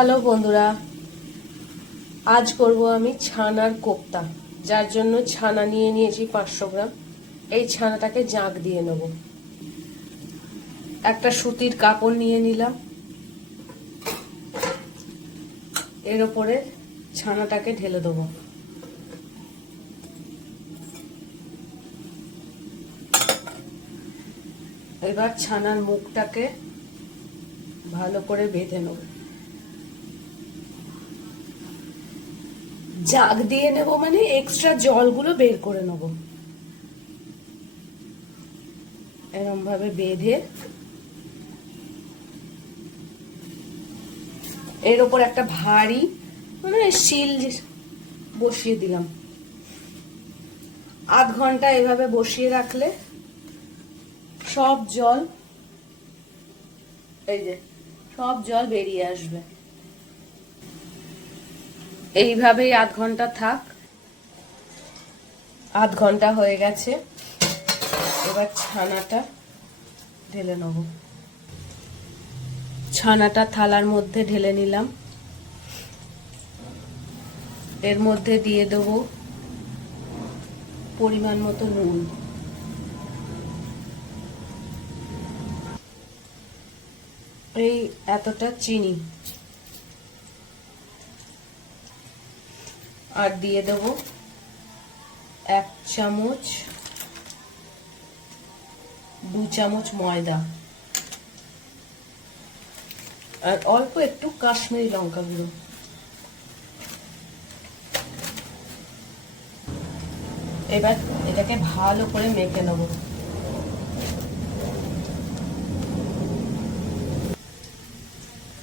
Hello বন্ধুরা, আজ করব আমি ছানার কোপ্তা। যার জন্য ছানা নিয়ে নিয়েছি 500 গ্রাম। এই ছানাটাকে জাঁক দিয়ে নেব। একটা সুতির কাপড় নিয়ে নিলাম, এর উপরে ছানাটাকে ঢেলে দেবো। এবার ছানার মুখটাকে ভালো করে বেঁধে নেব। জাগ দিয়ে নেব মানে এক্সট্রা জলগুলো বের করে নেব। এরকম ভাবে বেঁধে এর উপর একটা ভারী মানে শিল বসিয়ে দিলাম। আধ ঘন্টা এভাবে বসিয়ে রাখলে সব জল, এই যে সব জল বেরিয়ে আসবে। এইভাবেই আধ ঘন্টা থাক। আধ ঘন্টা হয়ে গেছে, এবার ছানাটা ঢেলে নেব। ছানাটা থালার মধ্যে ঢেলে নিলাম। এর মধ্যে দিয়ে দেবো পরিমাণ মতো নুন, এই এতটা চিনি, আর দিয়ে দেব 1 চামচ 2 চামচ ময়দা, আর অল্প একটু কাশ্মীরি লঙ্কা গুঁড়ো। এবার এটাকে ভালো করে মেখে নেব।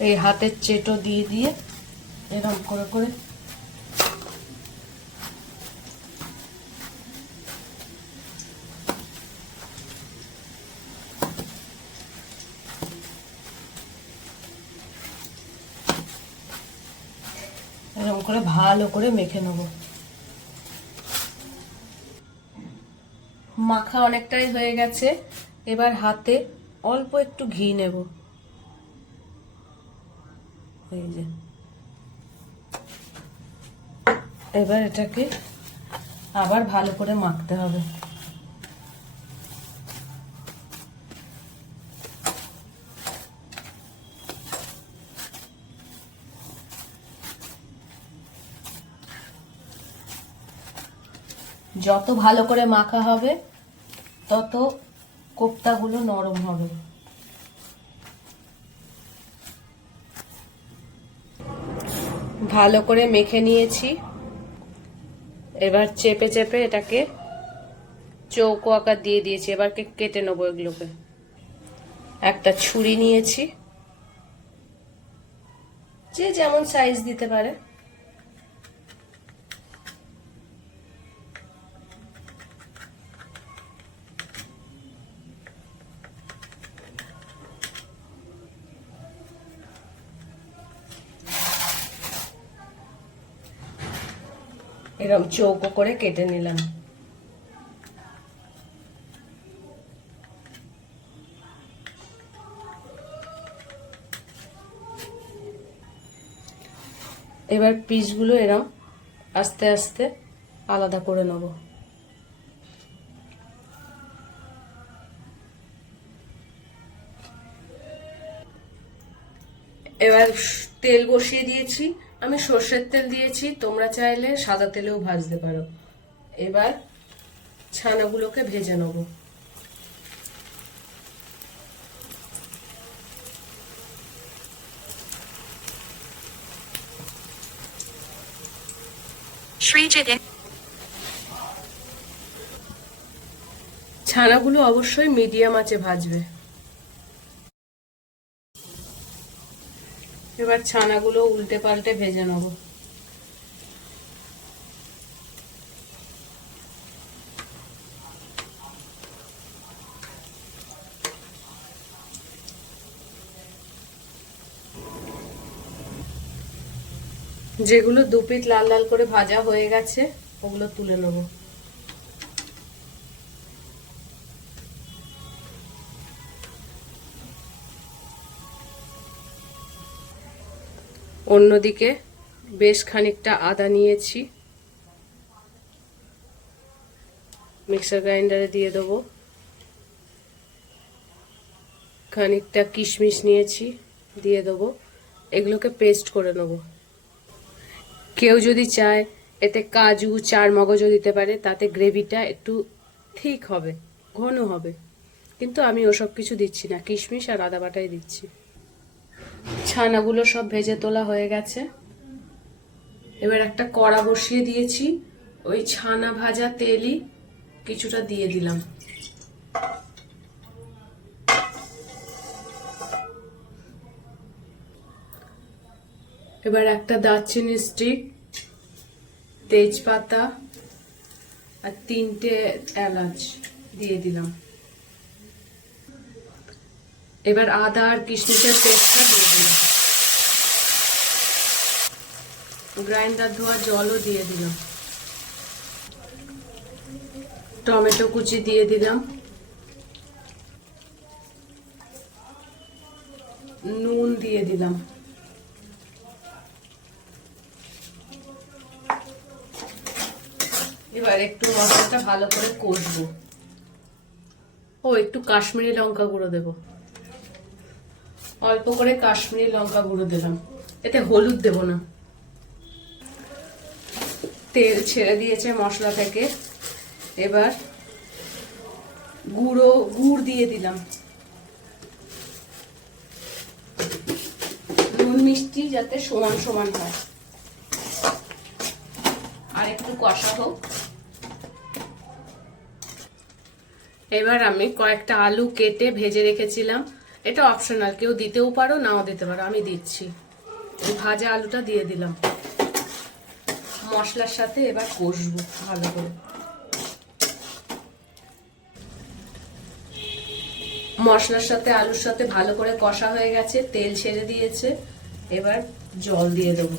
এই হাতের চেটো দিয়ে দিয়ে এরকম করে করে এরকম করে ভালো করে মেখে নেব। মাখা অনেকটাই হয়ে গেছে, এবার হাতে অল্প একটু ঘি নেব। এই যে এবার এটাকে আবার ভালো করে মাখতে হবে। যত ভালো করে মাখা হবে তত কোপ্তাগুলো নরম হবে। ভালো করে মেখে নিয়েছি, এবার চেপে চেপে এটাকে চৌকো আকার দিয়ে দিয়েছি। এবার কেটে নেবো এগুলোকে। একটা ছুরি নিয়েছি, যে যেমন সাইজ দিতে পারে। এরকম চৌকো করে কেটে নিলাম। এবার পিসগুলো এরকম আস্তে আস্তে আলাদা করে নেব। এবার তেল বসিয়ে দিয়েছি, আমি সর্ষের তেল দিয়েছি, তোমরা চাইলে সাদা তেলেও ভাজতে পারো। এবার ছানাগুলোকে ভেজে নেব। ছানাগুলো অবশ্যই মিডিয়াম আঁচে ভাজবে। এবার ছানাগুলো উল্টে পাল্টে ভেজে নেব। যেগুলো দু পিঠ লাল লাল করে ভাজা হয়ে গেছে ওগুলো তুলে নেব। অন্যদিকে বেশ খানিকটা আদা নিয়েছি, মিক্সার গ্রাইন্ডারে দিয়ে দেবো। খানিকটা কিশমিশ নিয়েছি, দিয়ে দেবো। এগুলোকে পেস্ট করে নেব। কেউ যদি চায় এতে কাজু চারমগজও দিতে পারে, তাতে গ্রেভিটা একটু ঠিক হবে, ঘন হবে, কিন্তু আমি ওসব কিছু দিচ্ছি না, কিশমিশ আর আদা বাটাই দিচ্ছি। ছানাগুলো সব ভেজে তোলা হয়ে গেছে। এবার একটা কড়া বসিয়ে দিয়েছি, ওই ছানা ভাজা তেলই কিছুটা দিয়ে দিলাম। এবার একটা দারচিনি স্টিক, তেজপাতা আর 3টে এলাচ দিয়ে দিলাম। এবার আদা আর কিশমিশের পেস্টটা দিয়ে দিলাম। গ্রাইন্ডার ধোয়া জলও দিয়ে দিলাম। টমেটো কুচি দিয়ে দিলাম। নুন দিয়ে দিলাম। এবার একটু মশলাটা ভালো করে কষবো। ও একটু কাশ্মীরি লঙ্কা গুঁড়ো দেব, অল্প করে কাশ্মীরি লঙ্কা গুঁড়ো দিলাম, এতে হলুদ দেব না। তেল ছেড়ে দিয়েছে মশলা থেকে। এবার গুড় দিয়ে দিলাম। নুন মিষ্টি যাতে সমান সমান হয়। আর একটু কষা হোক। এবার আমি কয়েকটা আলু কেটে ভেজে রেখেছিলাম, এটা অপশনাল, কেউ দিতেও পারো নাও দিতে পারো, আমি দিচ্ছি। ভাজা আলুটা দিয়ে দিলাম। মশলার সাথে এবার কষবো ভালো করে। মশলার সাথে আলুর সাথে ভালো করে কষা হয়ে গেছে, তেল ছেড়ে দিয়েছে। এবার জল দিয়ে দেবো।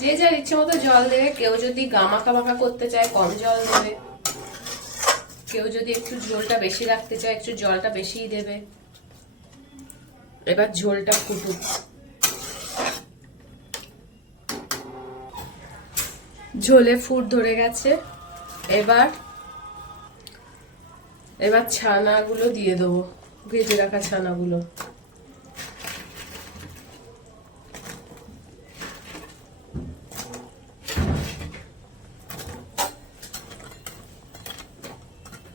যে যার ইচ্ছে মতো জল দেবে, কেউ যদি গামাখা মাখা করতে চায় কম জল দেবে, কেউ যদি একটু ঝোলটা বেশি রাখতে চায় একটু জলটা বেশিই দেবে। এবার ঝোলটা ফুটুক। ঝোলে ফুট ধরে গেছে। এবার ছানাগুলো দিয়ে দেবো, ভেজে রাখা ছানাগুলো।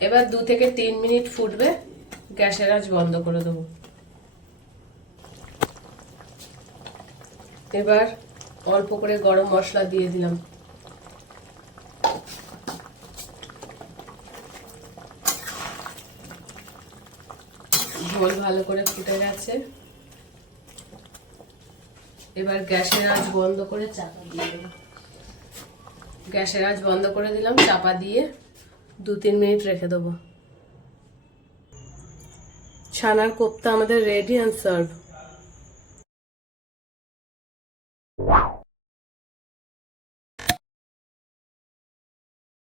এবার 2 থেকে 3 মিনিট ফুটবে, গ্যাসের আঁচ বন্ধ করে দেবো। এবার অল্প করে গরম মশলা দিয়ে দিলাম। ঝোল ভালো করে ফুটে গেছে। এবার গ্যাসের আঁচ বন্ধ করে চাপা দিয়ে দেবো। গ্যাসের আঁচ বন্ধ করে দিলাম, চাপা দিয়ে 2-3 মিনিট রেখে দেবো। ছানার কোপ্তা আমাদের রেডি অ্যান্ড সার্ভ।